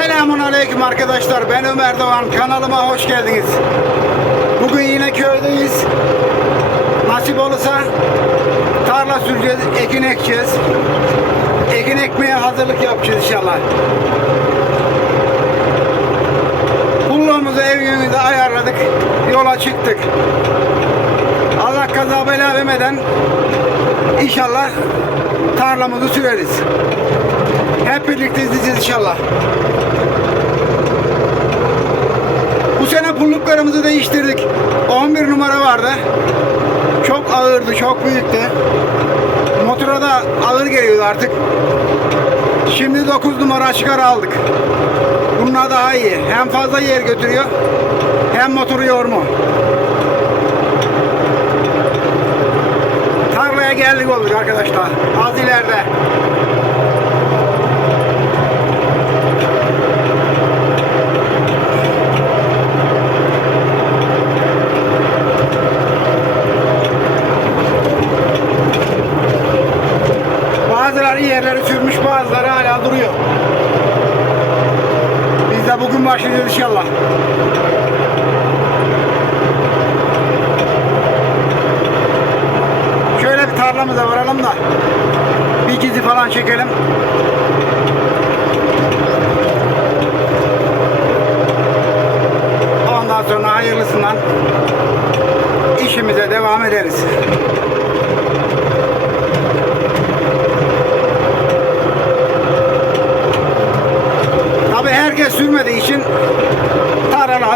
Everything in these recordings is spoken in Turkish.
Selamun Aleyküm arkadaşlar. Ben Ömer Doğan. Kanalıma hoş geldiniz. Bugün yine köydeyiz. Nasip olursa tarla süreceğiz, ekin ekeceğiz. Ekin ekmeye hazırlık yapacağız inşallah. Pulluğumuzu ev yönünde ayarladık. Yola çıktık. Allah kaza bela vermeden inşallah tarlamızı süreriz. Hep birlikte izleyeceğiz inşallah. Bu sene pulluklarımızı değiştirdik. 11 numara vardı. Çok ağırdı, çok büyüktü. Motora da ağır geliyordu artık. Şimdi 9 numara çıkar aldık. Bunlar daha iyi. Hem fazla yer götürüyor hem motoru yorma. Tarlaya geldik olduk arkadaşlar. Az ileride. Bazıları yerleri sürmüş, bazıları hala duruyor. Biz de bugün başlayacağız inşallah. Şöyle bir tarlamıza varalım da çekelim. Ondan sonra hayırlısından işimize devam ederiz. Tabi herkes sürmediği için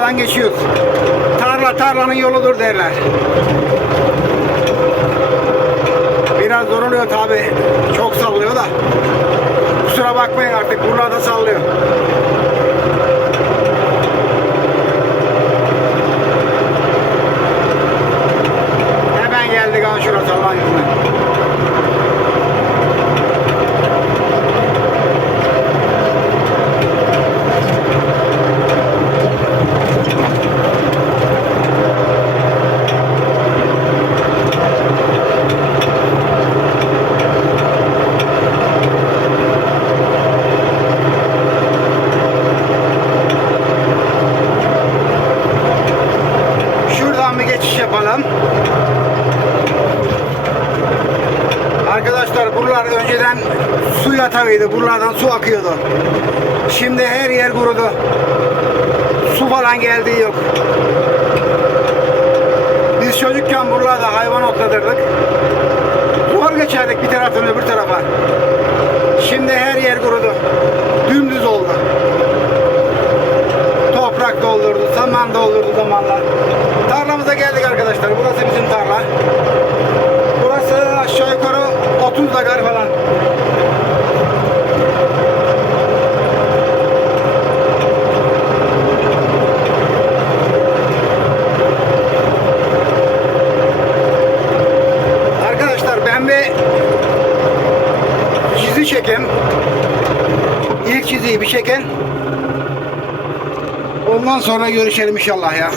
tarladan geçiyoruz. Tarla tarlanın yoludur derler. Biraz zor oluyor tabi. Çok. Kusura bakmayın artık burada sallıyor. Hemen geldik ha şurası Allah'ın izniyle. Şuradan bir geçiş yapalım. Arkadaşlar buralar önceden yatağıydı. Buralardan su akıyordu. Şimdi her yer kurudu. Su falan geldiği yok. Biz çocukken buralarda hayvan otlatırdık. Zor geçerdik bir taraftan öbür tarafa. Şimdi her yer kurudu. Dümdüz oldu. Toprak doldurdu, saman doldurdu zamanla. Tarlamıza geldik arkadaşlar. Burası bizim tarla. Burası aşağı yukarı 30 dakar falan. Arkadaşlar ben bir çizi çekeyim. İlk çiziyi bir çeken. Ondan sonra görüşelim inşallah ya.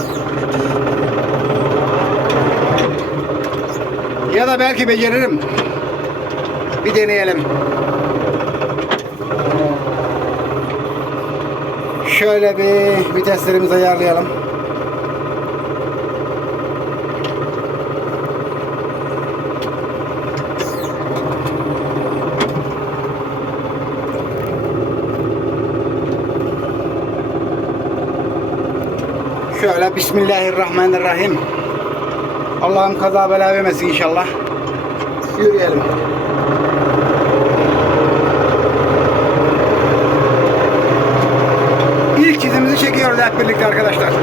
Ya da belki beceririm. Bir deneyelim. Şöyle bir viteslerimizi ayarlayalım. Şöyle Bismillahirrahmanirrahim. Allah'ım kaza bela vermesin inşallah. Yürüyelim. İlk çizimizi çekiyoruz hep birlikte arkadaşlar.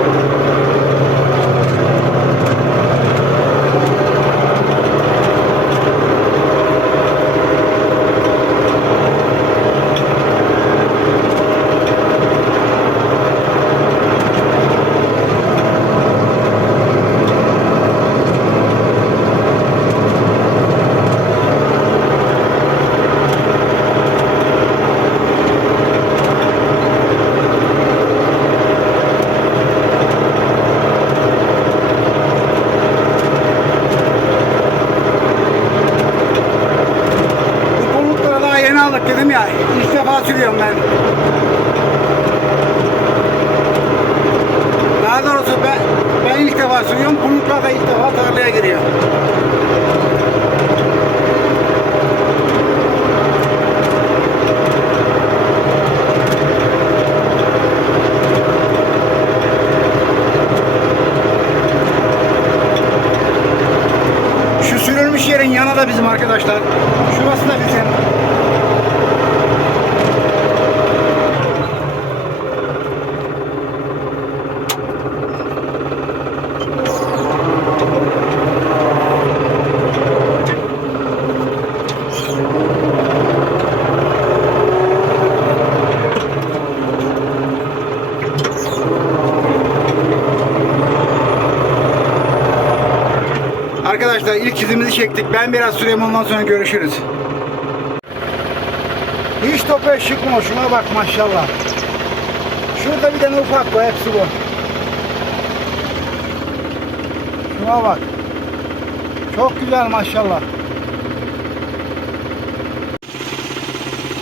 oturuyorum ben. Daha doğrusu ben, ben ilk defa sürüyorum. Bulutlar da ilk defa tarlaya giriyor. Şu sürülmüş yerin yanı da bizim arkadaşlar. Şurası da bizim. Arkadaşlar ilk izimizi çektik. Ben biraz süreyim ondan sonra görüşürüz. Hiç topa çıkmıyor. Şuna bak maşallah. Şurada bir tane ufak bu. Hepsi bu. Şuna bak. Çok güzel maşallah.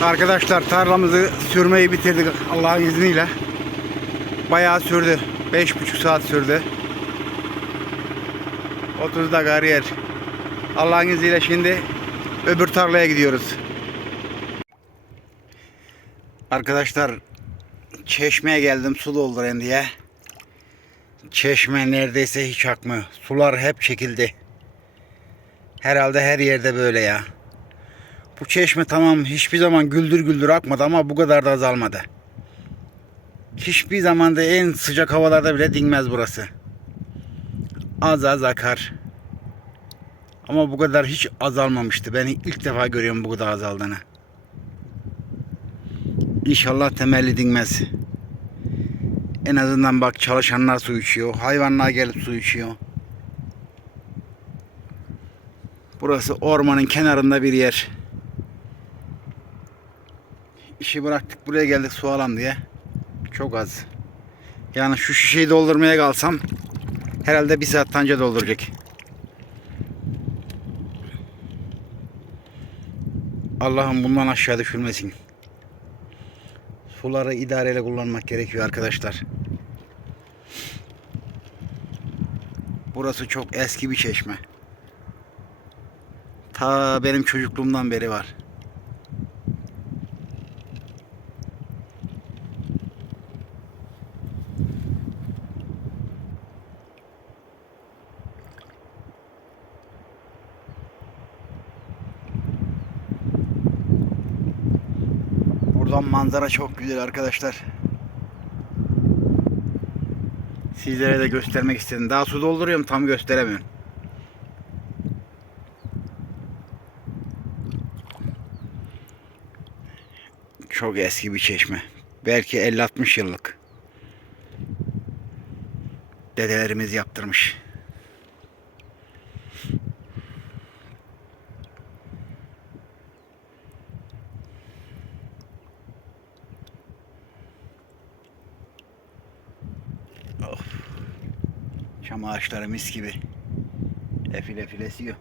Arkadaşlar tarlamızı sürmeyi bitirdik Allah'ın izniyle. Bayağı sürdü. 5,5 saat sürdü. 30 da kariyer. Allah'ın izniyle şimdi öbür tarlaya gidiyoruz. Arkadaşlar çeşmeye geldim su doldurayım diye. Çeşme neredeyse hiç akmıyor. Sular hep çekildi. Herhalde her yerde böyle ya. Bu çeşme tamam hiçbir zaman güldür güldür akmadı ama bu kadar da azalmadı. Hiçbir zaman da en sıcak havalarda bile dinmez burası. Az az akar. Ama bu kadar hiç azalmamıştı. Ben ilk defa görüyorum bu kadar azaldığını. İnşallah temelli dinmez. En azından bak çalışanlar su içiyor. Hayvanlar gelip su içiyor. Burası ormanın kenarında bir yer. İşi bıraktık buraya geldik su alalım diye. Çok az. Yani şu şişeyi doldurmaya kalsam herhalde bir saat anca dolduracak. Allah'ım bundan aşağı düşürmesin. Suları idareyle kullanmak gerekiyor arkadaşlar. Burası çok eski bir çeşme. Ta benim çocukluğumdan beri var. Buradan manzara çok güzel arkadaşlar. Sizlere de göstermek istedim. Daha su dolduruyorum tam gösteremiyorum. Çok eski bir çeşme. Belki 50-60 yıllık. Dedelerimiz yaptırmış. Çam ağaçları mis gibi. Efil efil esiyor.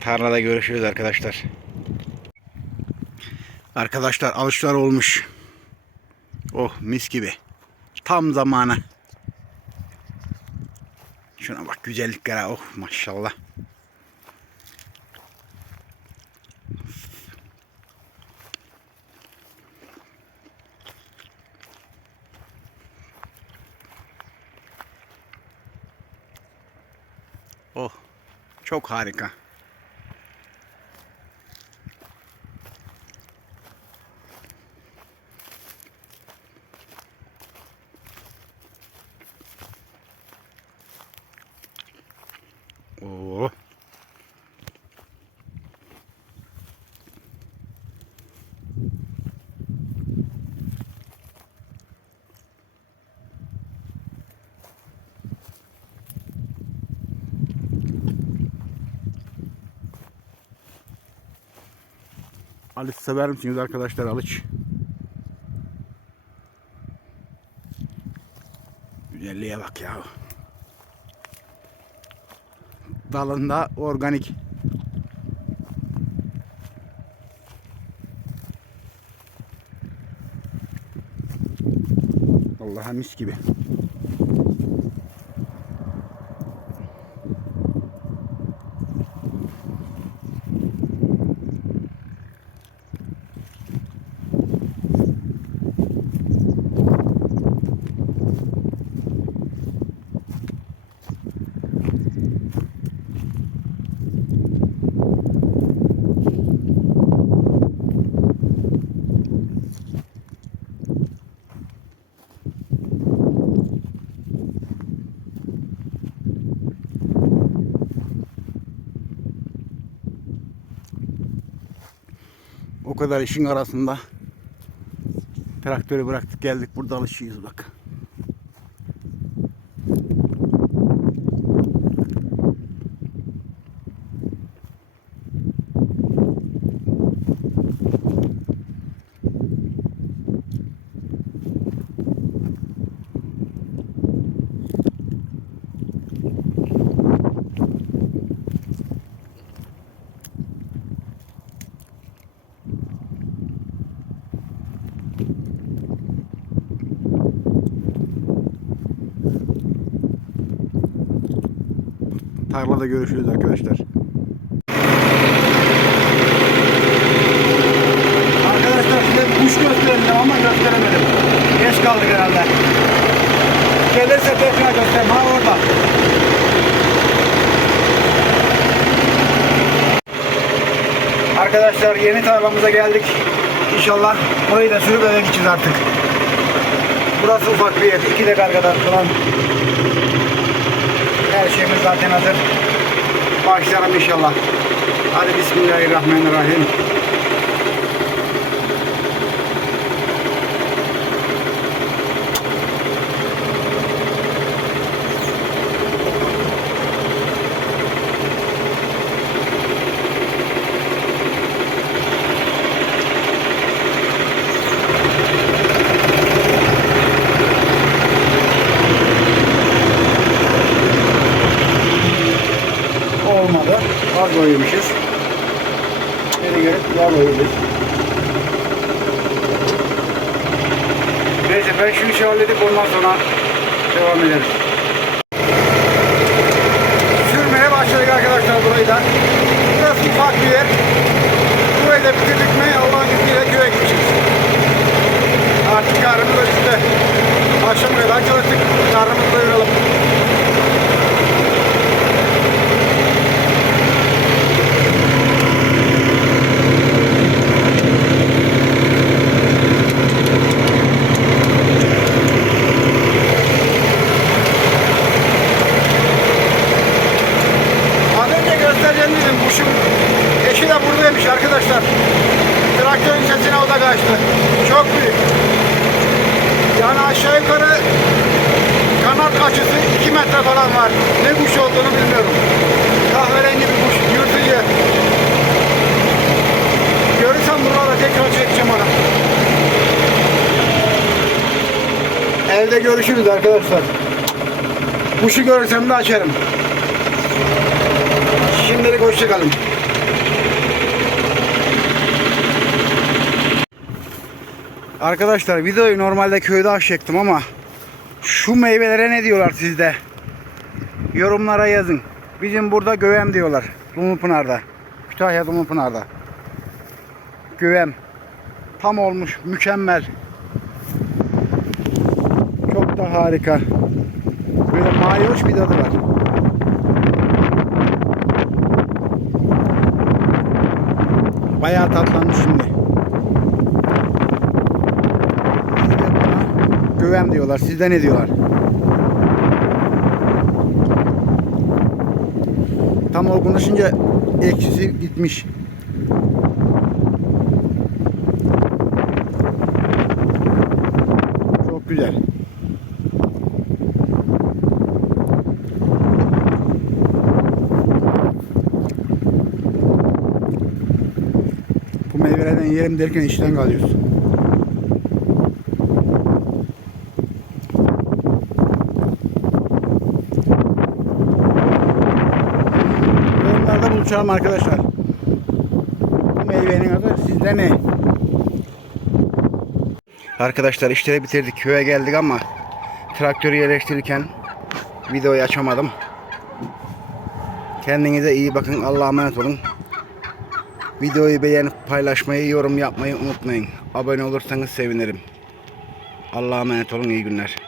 Tarlada görüşürüz arkadaşlar. Arkadaşlar alışlar olmuş. Oh mis gibi. Tam zamanı. Şuna bak güzelliklere. Oh maşallah. Oh. Çok harika. Aliç sever misiniz arkadaşlar Aliç? Güzelliğe bak ya. Dalında organik. Allah'a mis gibi. O kadar işin arasında traktörü bıraktık geldik burada alışıyoruz bak. Tarlada görüşürüz arkadaşlar. Arkadaşlar size kuş göstereceğim ama gösteremedim. Geç kaldık herhalde. Gelirse tekrar göstereyim. Ha orada. Arkadaşlar yeni tarlamıza geldik. İnşallah orayı da sürüp eve gideceğiz artık. Burası ufak bir yer. İki de kargadan falan. Her şeyimiz zaten hazır. Başlayalım inşallah. Hadi Bismillahirrahmanirrahim. Olmadı. Az koyuyormuşuz. Geri gelip yağ koyuyoruz. Neyse ben şu işi halledip ondan sonra devam ederiz. Sürmeye başladık arkadaşlar burayı da. Burası ufak bir yer. Burayı da bitirdik mi Allah'ın izniyle köye gideceğiz. Artık karnımız acıktı. Akşam kadar çalıştık. Karnımızı doyuralım. Az önce göstereceğim dedim. Kuşun eşi de buradaymış arkadaşlar. Traktörün sesine o da kaçtı. Çok büyük. Yani aşağı yukarı kanat açısı 2 metre falan var. Ne kuş olduğunu bilmiyorum. Kahverengi bir kuş. Yırtıcı. Görürsem buralara tekrar çekeceğim onu. Evde görüşürüz arkadaşlar. Kuşu görürsem de açarım. Şimdilik hoşçakalın. Arkadaşlar videoyu normalde köyde açacaktım ama şu meyvelere ne diyorlar sizde? Yorumlara yazın. Bizim burada gövem diyorlar. Dumlupınar'da. Kütahya Dumlupınar'da. Gövem. Tam olmuş. Mükemmel. Çok da harika. Böyle mayhoş bir tadı var. Bayağı tatlanmış şimdi. Gövem diyorlar. Sizde ne diyorlar? Tam olgunlaşınca ekşisi gitmiş. Çok güzel. Bu meyvelerden yerim derken işten kalıyoruz. Uçalım arkadaşlar. Bu meyvenin adı sizde ne? Arkadaşlar işleri bitirdik. Köye geldik ama traktörü yerleştirirken videoyu açamadım. Kendinize iyi bakın. Allah'a emanet olun. Videoyu beğenip paylaşmayı, yorum yapmayı unutmayın. Abone olursanız sevinirim. Allah'a emanet olun. İyi günler.